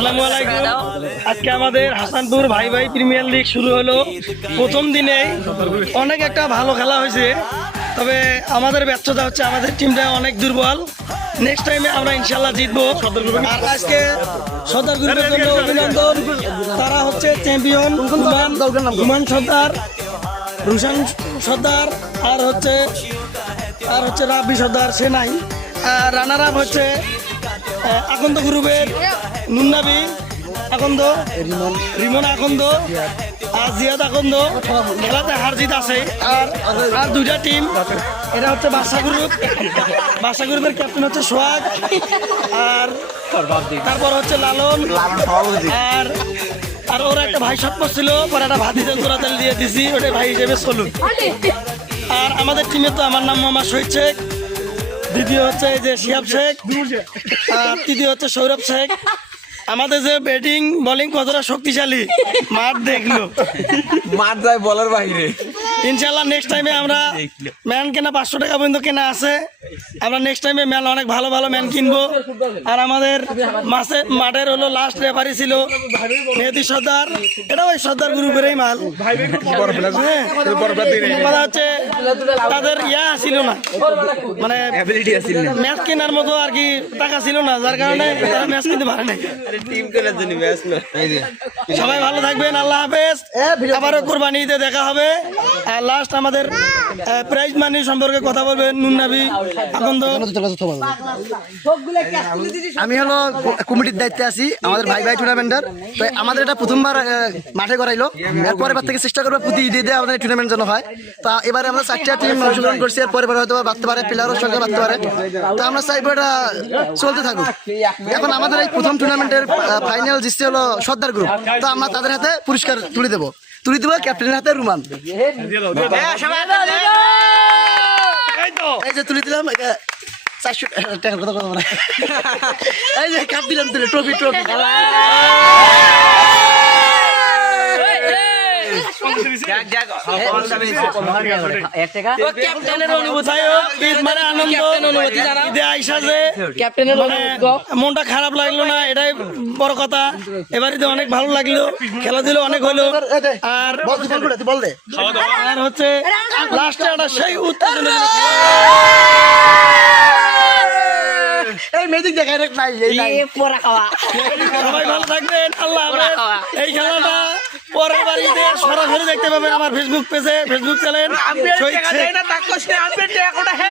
আসসালামু আলাইকুম। আজকে আমাদের হাসানপুর ভাই ভাই প্রিমিয়ার লিগ শুরু হলো। প্রথম দিনে অনেক একটা ভালো খেলা হয়েছে, তবে আমাদের ব্যর্থতা হচ্ছে আমাদের টিমটা অনেক দুর্বল। নেক্সট টাইমে আমরা ইনশাল্লাহ জিতবো। আর আজকে সদর গ্রুপের জন্য অভিনন্দন। তারা হচ্ছে চ্যাম্পিয়ন হুমান সর্দার, রুশান সর্দার আর হচ্ছে রাব্বি সর্দার, সে নাই। আর রানার আপ হচ্ছে আকন্দ গ্রুপের নুন্নাবি আকন্দ, রিমন আকন্দ আর জিয়াদ আকন্দ। খেলাতে হার জিত আছে। আর দুইটা টিম, এটা হচ্ছে বাদশা গ্রুপ। বাদশা গ্রুপের ক্যাপ্টেন হচ্ছে সোহাগ, আর তারপর হচ্ছে লালন। আর ওরা একটা ভাই শট করছিল, পরে একটা ভাতিজা জোড়াতাল দিয়ে দিছি, ওটা ভাই হিসেবে চলুন। আর আমাদের টিমে তো আমার নাম মোহাম্মদ শহীদ শেখ, দ্বিতীয় হচ্ছে এই যে শিহাব শেখ, আর তৃতীয় হচ্ছে সৌরভ শেখ। আমাদের যে ব্যাটিং বোলিং কতটা শক্তিশালী মাঠ দেখলো, মাঠ যায় বলার বাইরে। ইনশাল্লাহ নেক্সট টাইমে আমরা ম্যান কেনা 500 টাকা পর্যন্ত কেনা আছে। আমরা নেক্সট টাইমে ম্যান অনেক ভালো ভালো ম্যান কিনবো। আর আমাদের মাঠের হলো লাস্ট রেফারি ছিল মেহেদি সর্দার, এটা ওই সর্দার গ্রুপেরই মাল। কথা হচ্ছে তাদের ছিল না, মানে ম্যাচ কেনার মতো আর কি টাকা ছিল না, যার কারণে তারা ম্যাচ কিনতে পারে নাই। সবাই ভালো থাকবেন, আল্লাহ হাফেজ। আবারও কোরবানি ঈদে দেখা হবে। আর লাস্ট আমাদের প্রাইজ মানি সম্পর্কে কথা বলবেন নুন্নাবি আকন্দ। আমি হলো কমিটির দায়িত্বে আছি আমাদের ভাই ভাই টুর্নামেন্টের। তো আমাদের এটা প্রথমবার মাঠে করাইলো, এরপরের বার থেকে চেষ্টা করবো প্রতি ঈদে আমাদের টুর্নামেন্ট যেন হয়। তা এবারে আমরা 4টা টিম অংশগ্রহণ করছি, এর পরে হয়তো বাড়তে পারে, প্লেয়ারও সঙ্গে বাড়তে পারে। তো আমরা চাইবো এটা চলতে থাকুক। এখন আমাদের এই প্রথম টুর্নামেন্টের ফাইনাল জিতছে হলো সর্দার গ্রুপ। তো আমরা তাদের হাতে পুরস্কার তুলে দেবো ক্যাপ্টেনের হাতে রুমান। এই যে তুলে দিলাম 400 টাকার কথা বলবো না। এই যে কাপ দিলাম তুলে, ট্রফি মনটা খারাপ লাগলো না, এটাই বড় কথা। এবারে অনেক ভালো লাগলো, খেলাধুলো অনেক হলো। আর হচ্ছে লাস্টে একটা সেই উত্তেজনা, এই ম্যাজিক দেখায় নাই। সবাই ভালো থাকবেন, আল্লাহ হাফেজ। এই খেলাটা পরের বাড়িতে সরাসরি দেখতে পাবেন আমার ফেসবুক পেজে, ফেসবুক চ্যানেল।